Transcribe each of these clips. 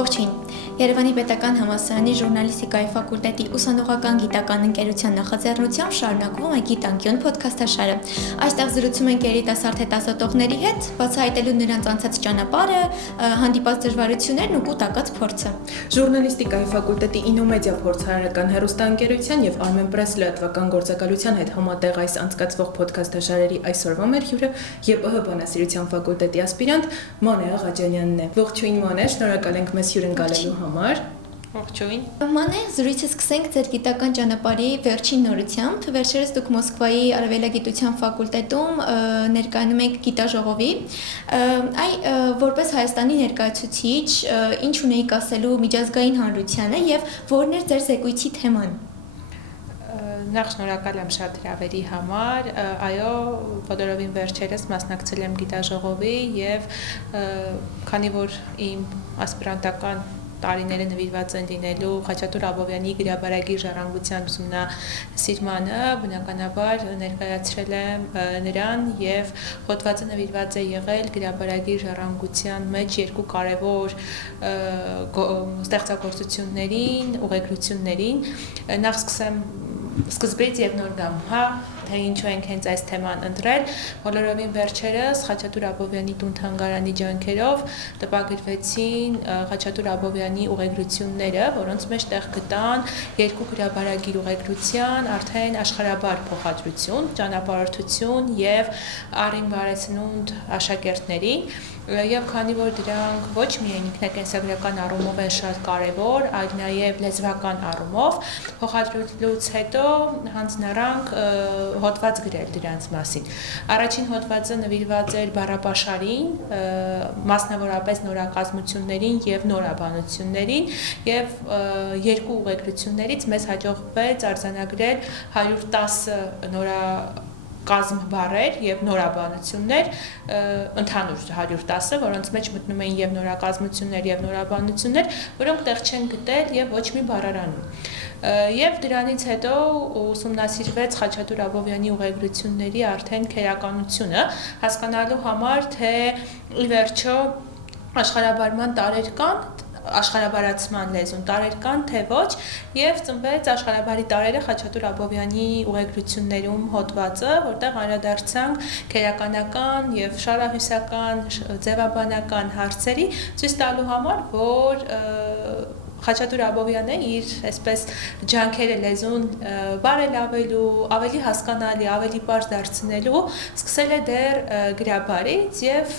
Ողջույն, Երևանի պետական համալսարանի ժուրնալիստիկայի ֆակուլտետի ուսանողական գիտական ընկերության նախաձեռնությամբ շարունակվում է Գիտանկյուն փոդքասթաշարը։ Այստեղ զրուցում ենք երիտասարդ հետազոտողների հետ, բացահայտելու նրանց անցած ճանապարհը, հանդիպած դժվարություններն ու կուտակած փորձը։ Ժուրնալիստիկայի ֆակուլտետի Ինոմեդիա փորձարարական հեռուստաընկերության եւ Armenpress լրատվական գործակալության հետ համատեղ այս անցկացվող փոդքասթաշարերի այսօրվա մեր հյուրը ԵՊՀ բանասիրության ֆակուլտետի ասպիրանտ Մանե Աղաջանյանն է։ Ողջույն Մանե, շնորհակալ ենք մեզ հյուրընկալելու համար։ Ողջույն։ Մանե, զրույցը սկսենք ձեր գիտական ճանապարհի վերջին նորությամբ։ Վերջերս դուք Մոսկվայի արևելագիտության ֆակուլտետում ներկայանում եք գիտաժողովի։ Որպես Հայաստանի ներկայացուցիչ, ինչ ունեիք ասելու միջազգային հանրությանը եւ որն էր ձեր զեկույցի թեման։ Նախ շնորհակալ եմ շատ հրավերի համար, այո, բոլորովին վերջերս մասնակցել եմ գիտաժողովի եւ քանի որ իմ ասպիրանտական տարիները նվիրված են լինելու Խաչատուր Աբովյանի գրաբարագի ժառանգության ուսումնասիրմանը, բնականաբար ներկայացրել եմ նրան եւ հոդվածը նվիրված է եղել գրաբարագի ժառանգության մեջ երկու կարևոր ստեղծագործություններին, ուղեգրություններին։ Նախ սկսեմ սկզբից եւ նոր գամ, թե ինչու ենք հենց այս թեման ընտրել, բոլորովին վերջերս Խաչատուր Աբովյանի տուն-թանգարանի ջանքերով տպագրվեցին Խաչատուր Աբովյանի ուղեգրությունները, որոնց մեջ տեղ գտան երկու գրաբարագիր ուղեգրության, արդեն աշխարհաբար փոխադրություն, ճանապարհորդություն եւ առին բարեցնունդ աշակերտների եւ քանի որ դրանք ոչ միայն ինքնակենսագրական առումով են շատ կարեւոր, այլ նաեւ լեզվական առումով, փոխադրելուց հետո հանձնառանք հոդված գրել դրանց մասին։ Առաջին հոդվածը նվիրված էր բառապաշարին, մասնավորապես նորակազմություններին եւ նորաբանություններին եւ երկու ուղեգրություններից մեզ հաջողվեց արձանագրել 110 կազմ բառեր եւ նորաբանություններ, ընդհանուր 110-ը, որոնց մեջ մտնում էին եւ նորակազմություններ եւ նորաբանություններ, որոնք տեղ չեն գտել եւ ոչ մի բառարանում։ Եվ դրանից հետո ուսումնասիրվեց Խաչատուր Աբովյանի ուղեգրությունների արդեն քերականությունը, հասկանալու համար, թե ի վերջո աշխարհաբարման տարեր կան, աշխարհաբարացման լեզուն տարեր կան, թե ոչ, եւ ծնվեց աշխարհաբարի տարերը Խաչատուր Աբովյանի ուղեգրություններում հոդվածը, որտեղ անդրադարձանք քերականական եւ շարահյուսական, ձևաբանական հարցերի, ցույց տալու համար, որ Խաչատուր Աբովյանը իր այսպես ջանքերը լեզուն բարելավելու, ավելի հասկանալի, ավելի պարզ դարձնելու սկսել է դեռ գրաբարից եւ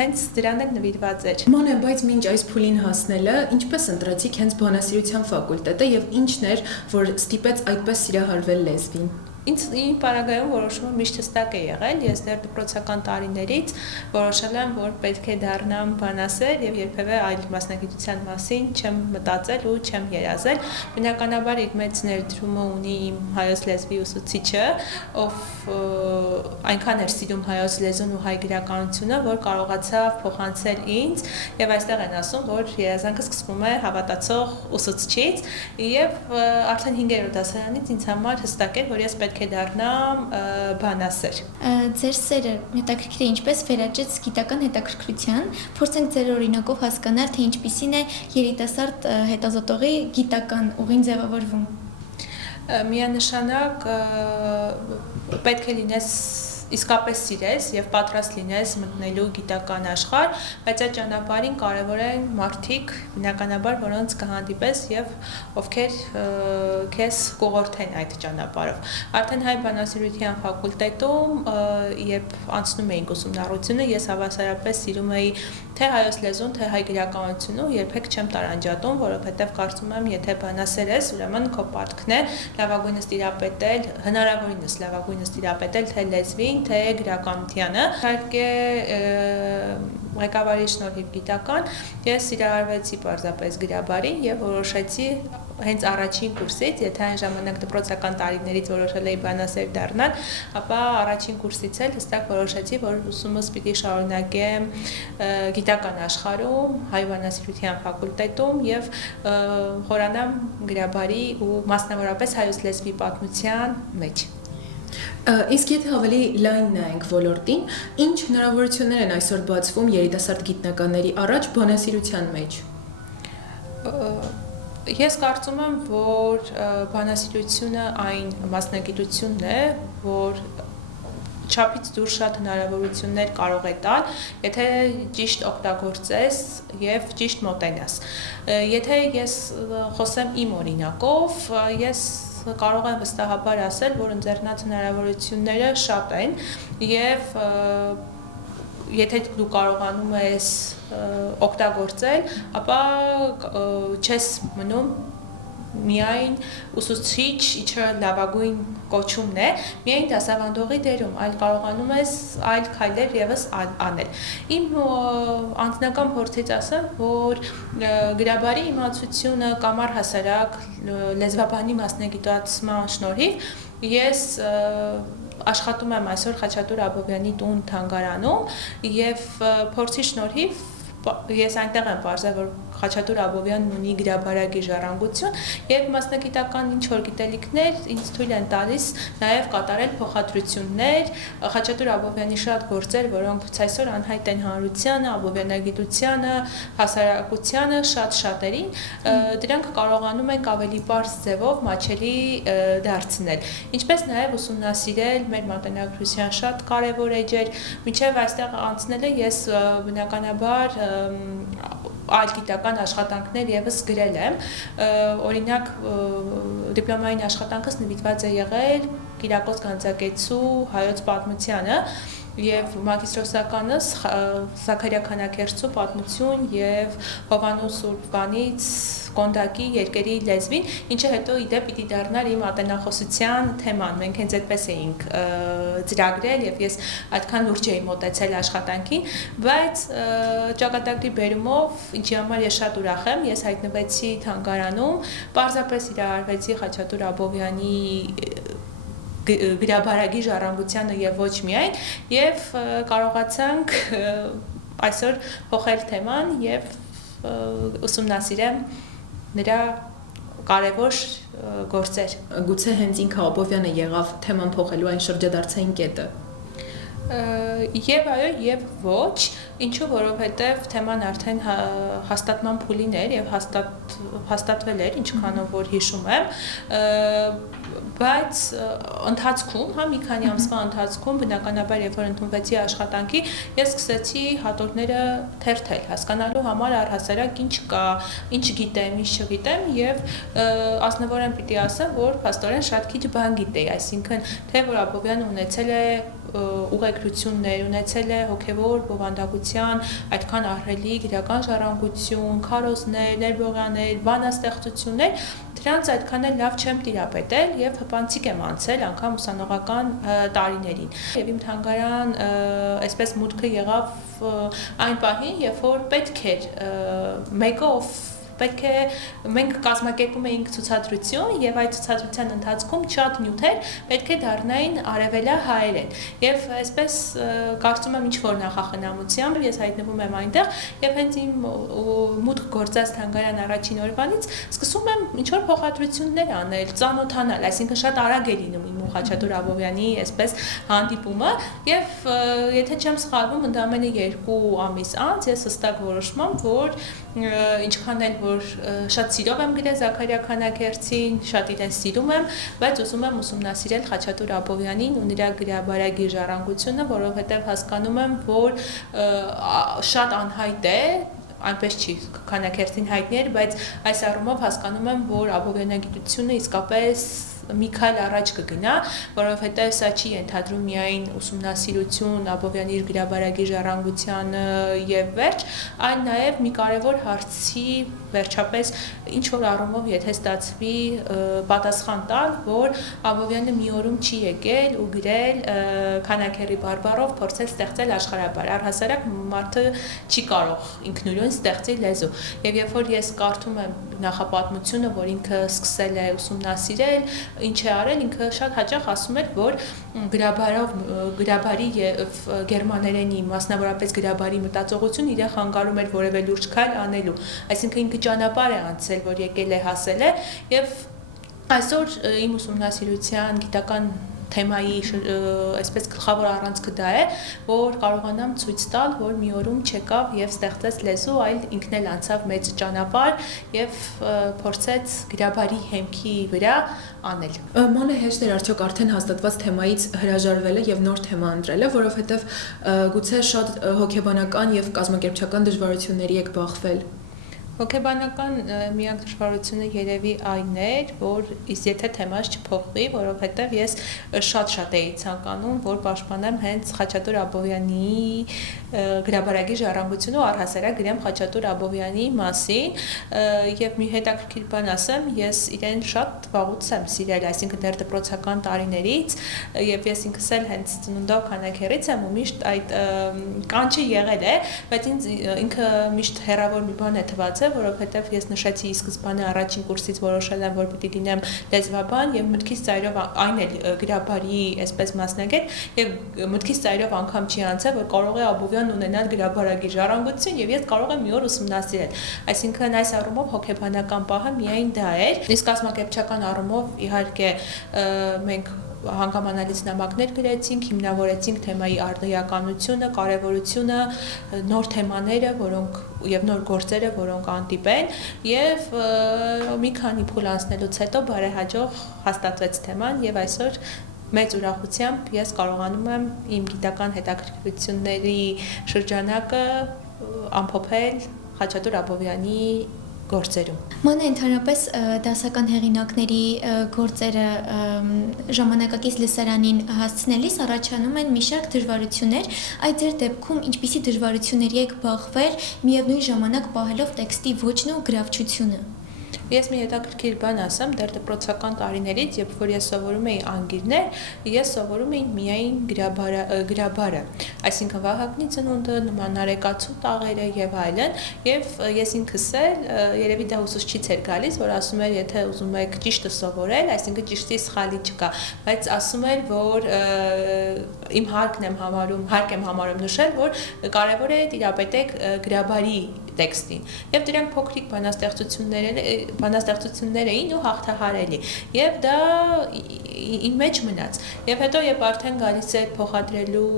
հենց դրան էլ նվիրված էր։ Մանե, բայց մինչ այս փուլին հասնելը, ինչպես ընտրեցիք հենց բանասիրության ֆակուլտետը եւ ինչն էր, որ ստիպեց այդպես սիրահարվել լեզվին։ Իմ պարագայում որոշումը միշտ հստակ է եղել, ես դեռ դպրոցական տարիներից որոշել եմ, որ պետք է դառնամ բանասեր եւ երբևէ այլ մասնագիտության մասին չեմ մտածել ու չեմ երազել։ Բնականաբար իր մեծ ներդրումը ունի իմ հայոց լեզվի ուսուցիչը, ով այնքան էր սիրում հայոց լեզուն ու հայ գրականությունը, որ կարողացավ փոխանցել ինձ եւ այստեղ են ասում, որ երազանքը սկսվում է հավատացող ուսուցչից եւ արդեն 5-րդ դասարանից ինձ համար հստակ էր, որ ես պետք է դառնամ բանասեր։ Ձեր սերը հետաքրքիր է ինչպես վերաճեց գիտական հետաքրքրության, փորձենք ձեր օրինակով հասկանալ, թե ինչպիսին է երիտասարդ հետազոտողի գիտական ուղին ձևավորվում։ Միանշանակ պետք է լինես իսկապես սիրես եւ պատրաստ լինես մտնելու գիտական աշխարհ, բայց այդ ճանապարհին կարեւոր են մարդիկ, բնականաբար, որոնց կհանդիպես եւ ովքեր քեզ կուղղորդեն այդ ճանապարհով։ Արդեն հայ բանասիրության ֆակուլտետում, երբ անցնում էինք ուսումնառությունը, ես հավասարապես սիրում էի թե հայոց լեզուն, թե հայ գրականությունը, երբեք չեմ տարանջատում, որովհետեւ կարծում եմ, եթե բանասեր ես, ուրեմն քո պարտքն է լավագույնս տիրապետել, հնարավորինս լավագույնս տիրապետել թե լեզվին, թե գրականությանը։ Իհարկե ղեկավարի շնորհիվ գիտական ես սիրահարվեցի պարզապես գրաբարին եւ որոշեցի հենց առաջին կուրսից, եթե այն ժամանակ դպրոցական տարիներից որոշել էի բանասեր դառնալ, ապա առաջին կուրսից էլ հստակ որոշեցի, որ ուսումս պիտի շարունակեմ գիտական աշխարհում, հայ բանասիրության ֆակուլտետում եւ խորանամ գրաբարի ու մասնավորապես հայոց լեզվի պատմության մեջ։ Իսկ եթե ավելի լայն նայենք ոլորտին, ինչ հնարավորություններ են այսօր բացվում երիտասարդ գիտնականների առաջ բանասիրության մեջ։ Ես կարծում եմ, որ բանասիրությունը այն մասնագիտությունն է, որ չափից դուրս շատ հնարավորություններ կարող է տալ, եթե ճիշտ օգտագործես եւ ճիշտ մոտենաս։ Եթե ես խոսեմ իմ օրինակով, ես կարող եմ վստահաբար ասել, որ ընձեռնած հնարավորությունները շատ են եւ եթե դու կարողանում ես օգտագործել, ապա չես մնում միայն ուսուցիչ, իջը լավագույն կոչումն է, միայն դասավանդողի դերում, այլ կարողանում ես այլ քայլեր եւս անել։ Իմ անձնական փորձից ասեմ, որ գրաբարի իմացությունը կամ առհասարակ լեզվաբանի մասնագիտացման շնորհիվ ես աշխատում եմ այսօր Խաչատուր Աբովյանի տուն թանգարանում եւ փորձի շնորհիվ ես այնտեղ եմ պարզել, որ Խաչատուր Աբովյանն ունի գրաբարագի ժառանգություն եւ մասնագիտական ինչ-որ գիտելիքներ ինձ թույլ են տալիս նաեւ կատարել փոխադրություններ Խաչատուր Աբովյանի շատ գործեր, որոնք այսօր անհայտ են հանրությանը, աբովյանագիտությանը, հասարակությանը շատ շատերին, դրանք կարողանում ենք ավելի պարզ ձևով մաչելի դարձնել։ Ինչպես նաեւ ուսումնասիրել մեր մատենագրության շատ կարեւոր էջեր, մինչեւ այստեղ անցնելը ես բնականաբար այլ գիտական աշխատանքներ եւս գրել եմ, օրինակ դիպլոմային աշխատանքս նվիրված է եղել Կիրակոս Գանձակեցու հայոց պատմությանը եւ մագիստրոսականս Զաքարիա Քանաքերցու պատմություն եւ Հովանոս Սուրբանից Կոնդակի երկերի լեզվին, ինչը հետո իդեպ պիտի դառնար իմ ատենախոսության թեման։ Մենք հենց այդպես էինք ծրագրել եւ ես այդքան լուրջ էի մոտեցել աշխատանքին, բայց ճակատագրի բերումով, ինչի համար ես շատ ուրախ եմ, ես հայտնվեցի թանգարանում, պարզապես իրարարվեցի Խաչատուր Աբովյանի գրաբարագի ժառանգությանը եւ ոչ միայն եւ կարողացանք այսօր փոխել թեման եւ ուսումնասիրեմ նրա կարևոր գործեր։ Գուցե հենց ինքը Աբովյանը եղավ թեման փոխելու այն շրջադարձային կետը։ Եվ այո, եւ ոչ, ինչու որովհետեւ թեման արդեն հաստատման փուլին էր եւ հաստատվել էր, ինչքանով որ հիշում եմ, բայց ընթացքում, մի քանի ամսվա ընթացքում բնականաբար երբ որ ընդունվեցի աշխատանքի, ես սկսեցի հատորները թերթել, հասկանալու համար առհասարակ ինչ կա, ինչ գիտեմ, ինչ չգիտեմ եւ ազնվորեն պիտի ասեմ, որ փաստորեն շատ քիչ բան գիտեի, այսինքն թե որ Աբովյանը ունեցել է ուղեկրություններ, ունեցել է հոգևոր բովանդակության այդքան ահռելի գրական ժառանգություն, քարոզներ, ներբողաններ, բանաստեղծություններ, դրանց այդքան էլ լավ չեմ տիրապետել եւ հպանցիկ եմ անցել անգամ ուսանողական տարիներին։ Եվ իմ թանգարան այսպես մուտքը եղավ այն պահին, երբ որ պետք էր մեկը ով պետք է մենք կազմակերպում էինք ցուցադրություն եւ այդ ցուցադրության ընթացքում շատ նյութեր պետք է դառնային արևելահայերեն եւ այսպես կարծում եմ ինչ որ նախախնամությամբ ես հայտնվում եմ այնտեղ եւ հենց իմ մուտք գործած թանգարան առաջին օրվանից սկսում եմ ինչ որ փոխադրություններ անել, ծանոթանալ, այսինքն շատ արագ է լինում իմ Խաչատուր Աբովյանի այսպես հանդիպումը եւ եթե չեմ սխալվում ընդամենը 2 ամիս անց ես հստակ որոշում որ ինչքան էլ որ շատ սիրով եմ գրել Զաքարիա Քանաքերցին, շատ իրեն սիրում եմ, բայց ուզում եմ ուսումնասիրել Խաչատուր Աբովյանին ու նրա գրաբարագի ժառանգությունը, որովհետև հասկանում եմ, որ շատ անհայտ է, այնպես չի Քանաքերցին հայտնի էր, բայց այս առումով հասկանում եմ, որ աբովյանագիտությունը իսկապես մի քայլ առաջ կգնա, որովհետև սա չի ենթադրում միայն ուսումնասիրություն Աբովյանի իր գրաբարագի ժառանգությանը եւ վերջ, այլ նաեւ մի կարևոր հարցի վերջապես ինչ որ առումով եթե ստացվի պատասխան տալ, որ Աբովյանը մի օրում չի եկել ու գրել Քանաքերի բարբառով փորձել ստեղծել աշխարհաբար, առհասարակ մարդը չի կարող ինքնուրույն ստեղծի լեզու։ Եւ երբ որ ես կարդում եմ նախապատմությունը, որ ինքը սկսել է ուսումնասիրել, ինչ է արել, ինքը շատ հաճախ ասում էր, որ գրաբարի եւ գերմաներենի, մասնավորապես գրաբարի մտածողություն իրեն խանգարում էր որևէ լուրջ քայլ անելու։ Այսինքն ինքը ճանապարհ է անցել, որ եկել է հասել է եւ այսօր իմ ուսումնասիրության գիտական թեմայի այսպես գլխավոր առանցքը դա է, որ կարողանամ ցույց տալ, որ մի օրում չեկավ եւ ստեղծեց լեզու, այլ ինքն էլ անցավ մեծ ճանապարհ եւ փորձեց գրաբարի հեմքի վրա անել։ Մանե հեշտ էր արդյոք արդեն հաստատված թեմայից հրաժարվելը եւ նոր թեմա ընտրելը, որովհետեւ գուցե շատ հոգեբանական եւ կազմակերպչական դժվարությունների եք բախվել։ Հոգեբանական միակ դժվարությունը երևի այն էր, որ եթե թեմաս չփոխվի, որովհետև ես շատ էի ցանկանում, որ պաշտպանեմ հենց Խաչատուր Աբովյանի գրաբարագի ժառանգությունը ու առհասարակ գրեմ Խաչատուր Աբովյանի մասին եւ մի հետաքրքիր բան ասեմ, ես իրեն շատ վաղուց եմ սիրել, այսինքն դեռ դպրոցական տարիներից եւ ես ինքս էլ հենց ծնունդով քանակերից եմ ու միշտ այդ կանչը եղել է, բայց ինքը միշտ հեռավոր մի բան է թվաց որովհետև ես նշեցի սկզբանե առաջին կուրսից որոշել եմ, որ պիտի լինեմ լեզվաբան եւ մտքից ծայրով այն էլ գրաբարի այսպես մասնագետ եւ մտքից ծայրով անգամ չի անցել, որ կարող է Աբովյան ունենալ գրաբարագի ժառանգություն եւ ես կարող եմ մի օր ուսումնասիրել։ Այսինքն այս առումով հոգեբանական պահը միայն դա էր։ Իսկ կազմակերպչական առումով իհարկե մենք հանգամանալից նամակներ գրեցինք, հիմնավորեցինք թեմայի արդիականությունը, կարևորությունը, նոր թեմաները, որոնք եւ նոր գործերը, որոնք անտիպեն եւ մի քանի փուլ անցնելուց հետո բարեհաջող հաստատվեց թեման եւ այսօր մեծ ուրախությամբ ես կարողանում եմ իմ գիտական հետաքրքրությունների շրջանակը ամփոփել Խաչատուր Աբովյանի գործերում։ Մանե ընդհանրապես դասական հեղինակների գործերը ժամանակակից լսարանին հասցնելիս առաջանում են մի շարք դժվարություններ, այդ ձեր դեպքում ինչպիսի դժվարությունների եք բախվել միևնույն ժամանակ պահելով տեքստի ոճն ու գրավչությունը։ Ես մի հետաքրքիր բան ասեմ, դեռ դպրոցական տարիներից, երբ որ ես սովորում էի անգիրներ, ես սովորում էի միայն գրաբարը, այսինքն Վահագնի ծնունդը, նման Նարեկացու տաղերը եւ այլն, եւ ես ինքս էլ երևի դա ուսուցչից էր գալիս, որ ասում էր, եթե ուզում եք ճիշտը սովորել, այսինքն ճիշտի սխալի չկա, բայց ասում էր, որ իմ հարկ եմ համարում նշել, որ կարեւոր է տիրապետեք գրաբարի տեքստին եւ դրանք փոքրիկ բանաստեղծություններ էին ու հաղթահարելի եւ դա իմ մեջ մնաց եւ հետո երբ արդեն գալիս էր փոխադրելու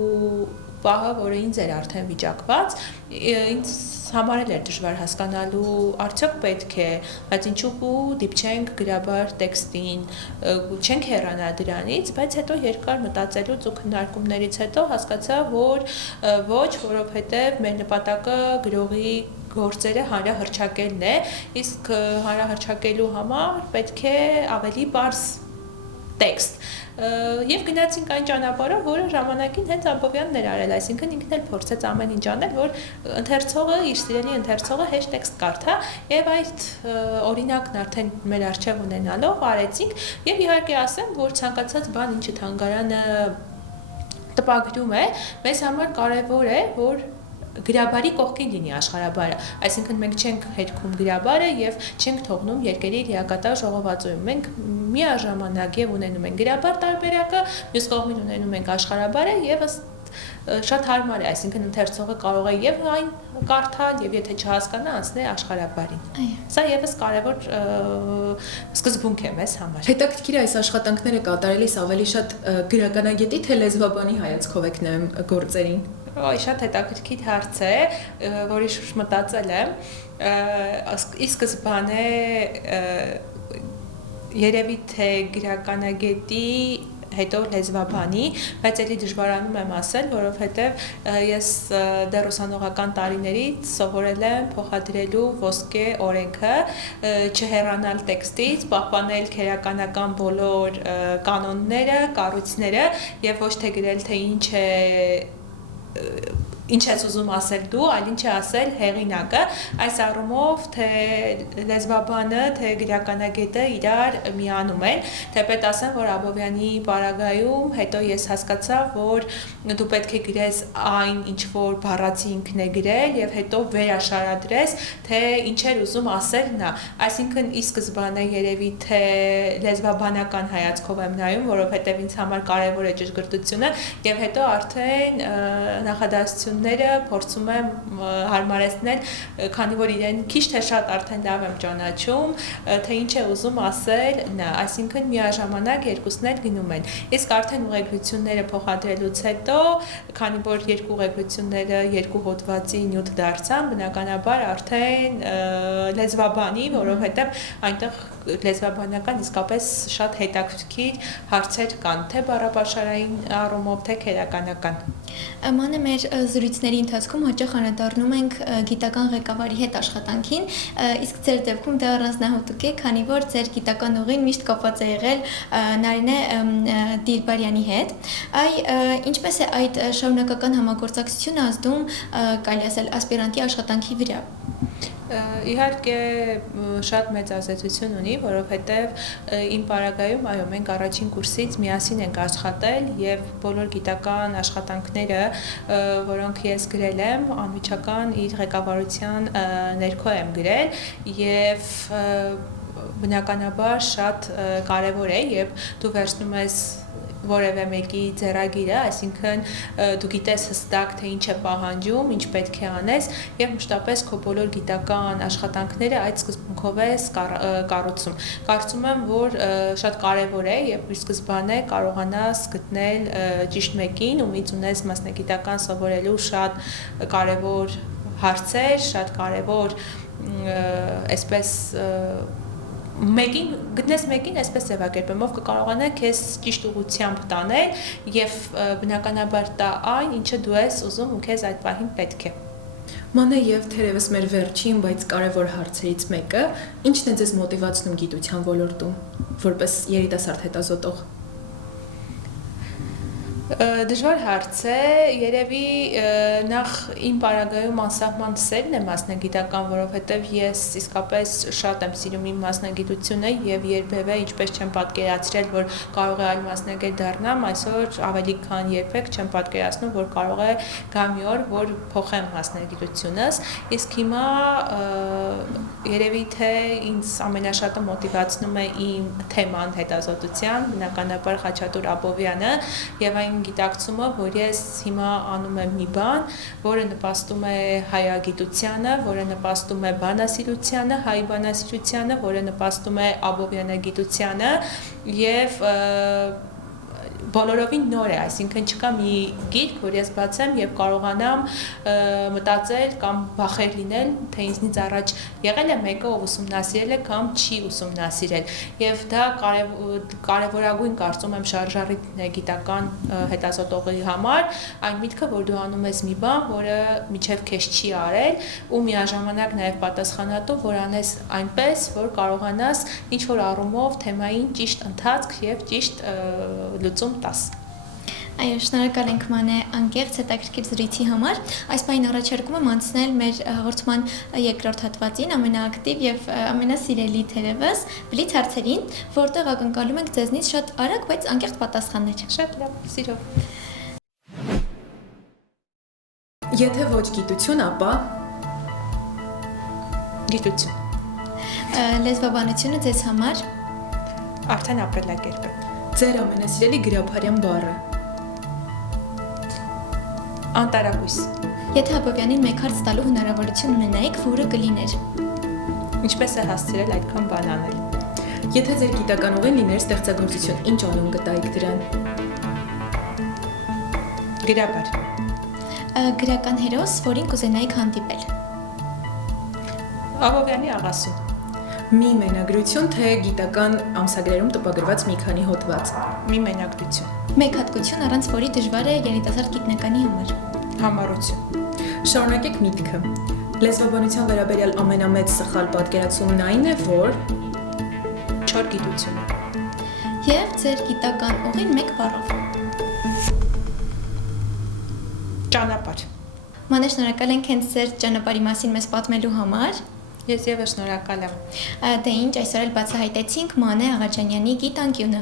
պահը, որը ինձ էր արդեն վիճակված, ինձ համար էր դժվար հասկանալու արդյոք պետք է, բայց ինչու դիպչենք գրաբար տեքստին, չենք հեռանա դրանից, բայց հետո երկար մտածելուց ու քննարկումներից հետո հասկացա, որ ոչ, որովհետև մեր նպատակը գրողի գործերը հանրահռչակելն է, իսկ հանրահռչակելու համար պետք է ավելի պարզ տեքստ։ Եվ գնացինք այն ճանապարհով, որը ժամանակին հենց Աբովյանն էր արել, այսինքն ինքն էլ փորձեց ամեն ինչ անել, որ ընթերցողը, իր սիրելի ընթերցողը հեշտ տեքստ կարդա, եւ այդ օրինակն արդեն մեր առջև ունենալով արեցինք, եւ իհարկե ասեմ, որ ցանկացած բան, ինչը թանգարանը տպագրում է, մեզ համար կարեւոր է, որ գրաբարի կողքին լինի աշխարհաբարը, այսինքն մենք չենք հետքում գրաբարը եւ չենք թողնում երկերի լիակատար ժողովածոյում, մենք միաժամանակ եւ ունենում ենք գրաբար տարբերակը, մյուս կողմին ունենում ենք աշխարհաբարը եւ շատ հարմար է, այսինքն ընթերցողը կարող է եւ այն կարդալ եւ եթե չհասկանա անցնել աշխարհաբարին։ Սա եւս կարեւոր սկզբունք է մեզ համար։ Հետաքրքիր է այս աշխատանքները կատարելիս ավելի շատ գրականագետի թե լեզվաբանի հայացքով եք նայում գործերին։ Ոայ շատ հետաքրքիր հարց է, որի շուրջ մտածել եմ, ի սկզբանե երևի թե գրականագետի հետո լեզվաբանի, բայց էլի դժվարանում եմ ասել, որովհետև ես դեռ ուսանողական տարիներից սովորել եմ փոխադրելու ոսկե օրենքը, չհեռանալ տեքստից, պահպանել քերականական բոլոր կանոնները, կառույցները եւ ոչ թե գրել թե ինչ ես ուզում ասել դու, այլ ինչ է ասել հեղինակը, այս առումով թե լեզվաբանը, թե գրականագետը իրար միանում են, թեպետ ասեմ, որ Աբովյանի պարագայում հետո ես հասկացա, որ դու պետք է գրես այն, ինչ որ բառացի ինքն է գրել եւ հետո վերաշարադրես, թե ինչ էր ուզում ասել նա, այսինքն ի սկզբանե երևի թե լեզվաբանական հայացքով եմ նայում, որովհետեւ ինձ համար կարեւոր է ճշգրտությունը եւ հետո արդեն նախադասություն ուղղությունները փորձում եմ հարմարեցնել, քանի որ իրեն քիչ թե շատ արդեն լավ եմ ճանաչում, թե ինչ է ուզում ասել նա, այսինքն միաժամանակ երկուսն էլ գնում են։ Իսկ արդեն ուղղությունները փոխադրելուց հետո, քանի որ երկու ուղղությունները երկու հոդվածի նյութ դարձան, բնականաբար արդեն լեզվաբանի, որովհետև այնտեղ լեզվաբանական իսկապես շատ հետաքրքիր հարցեր կան, թե բառապաշարային առումով, թե քերականական։ Մանե մեր զրույցների ընթացքում հաճախ անդրադառնում ենք գիտական ղեկավարի հետ աշխատանքին, իսկ ձեր դեպքում դա առանձնահատուկ է, քանի որ ձեր գիտական ուղին միշտ կապված է եղել Նարինե Դիլբարյանի հետ։ Ինչպես է այդ շարունակական համագործակցությունը ազդում, կարելի ասել, ասպիրանտի աշխատանքի վրա։ Իհարկե շատ մեծ ազդեցություն ունի, որովհետև իմ պարագայում, այո, մենք առաջին կուրսից միասին ենք աշխատել եւ բոլոր գիտական աշխատանքները, որոնք ես գրել եմ, անմիջական իր ղեկավարության ներքո եմ գրել եւ բնականաբար շատ կարեւոր է, երբ դու վերցնում ես որևէ մեկի ձեռագիրը, այսինքն դու գիտես հստակ թե ինչ է պահանջում, ինչ պետք է անես եւ մշտապես քո բոլոր գիտական աշխատանքները այդ սկզբունքով ես կառուցում։ Կարծում եմ, որ շատ կարեւոր է, երբ իր սկզբանե կարողանաս գտնել ճիշտ մեկին, ումից ունես մասնագիտական սովորելու շատ կարեւոր հարցեր, շատ կարեւոր այսպես գտնես մեկին, այսպես ձևակերպելով կկարողանա քեզ ճիշտ ուղղությամբ տանել եւ բնականաբար տա այն, ինչը դու ես ուզում ու քեզ այդ պահին պետք է։ Մանե եւ թերևս մեր վերջին, բայց կարևոր հարցերից մեկը, ի՞նչն է ձեզ մոտիվացնում գիտության ոլորտում, որպես երիտասարդ հետազոտող։ Դժվար հարց է, երևի նախ իմ պարագայում անսահման սերն է մասնագիտական, որովհետև ես իսկապես շատ եմ սիրում իմ մասնագիտությունը եւ երբևէ ինչպես չեմ պատկերացրել, որ կարող է այլ մասնագետ դառնամ, այսօր ավելի քան երբեք չեմ պատկերացնում, որ կարող է գա մի օր, որ փոխեմ մասնագիտությունս, իսկ հիմա երևի թե ինձ ամենաշատը մոտիվացնում է իմ թեման հետազոտության, բնականաբար Խաչատուր Աբովյանը եւ այն գիտակցումը, որ ես հիմա անում եմ մի բան, որը նպաստում է հայագիտությանը, որը նպաստում է բանասիրությանը, հայ բանասիրությանը, որը նպաստում է Աբովյանագիտությանը եւ բոլորովին նոր է, այսինքն չկա մի գիրք, որ ես բացեմ եւ կարողանամ մտածել կամ վախեր լինել, թե ինձնից առաջ եղել է մեկը, ով ուսումնասիրել է կամ չի ուսումնասիրել։ Եվ դա կարևորագույն կարծում եմ շարժառիթն է գիտական հետազոտողի համար, այն միտքը, որ դու անում ես մի բան, որը միջև քեզ չի արել, ու միաժամանակ նաեւ պատասխանատու, որ անես այնպես, որ կարողանաս ինչ որ առումով թեմային ճիշտ ընթացք եւ ճիշտ լուծում տաս։ Այո, շնորհակալ ենք Մանե անկեղծ հետաքրքիր զրույցի համար։ Այս պահին առաջարկում եմ անցնել մեր հաղորդման երկրորդ հատվածին, ամենաակտիվ եւ ամենասիրելի թերևս բլից հարցերին, որտեղ ակնկալում ենք ձեզնից շատ արագ, բայց անկեղծ պատասխաններ։ Շատ լավ, սիրով։ Եթե ոչ գիտություն, ապա գիտություն։ Լեզվաբանությունը ձեզ համար Արդեն ապրելակերպ է։ ձեր ամենասիրելի գրաբարյան բառը։ Անտարակույս։ Եթե Աբովյանին մեկ հարց տալու հնարավորություն ունենայիք, որը կլիներ։ Ինչպես է հասցրել այդքան բան անել։ Եթե ձեր գիտական ուղին լիներ ստեղծագործություն, ինչ անուն կտայիք դրան։ Գրաբար։ Գրական հերոս, որին կուզենայիք հանդիպել։ Աբովյանի աղասու։ Մի մենագրություն, թե գիտական ամսագրերում տպագրված մի քանի հոդված։ Մի մենագրություն։ Մեկ հատկություն, առանց որի դժվար է երիտասարդ գիտնականի համար։ Համառություն։ Շարունակեք միտքը։ Լեզվաբանության վերաբերյալ ամենամեծ սխալ պատկերացումն այն է, որ չոր գիտությունը։ Եվ ձեր գիտական ուղին մեկ բառով։ Ճանապարհ։ Մանե, շնորհակալ ենք հենց ձեր ճանապարհի մասին մեզ պատմելու համար։ Ես եւս շնորհակալ եմ։ Դե ինչ, այսօր էլ բացահայտեցինք Մանե Աղաջանյանի գիտանկյունը։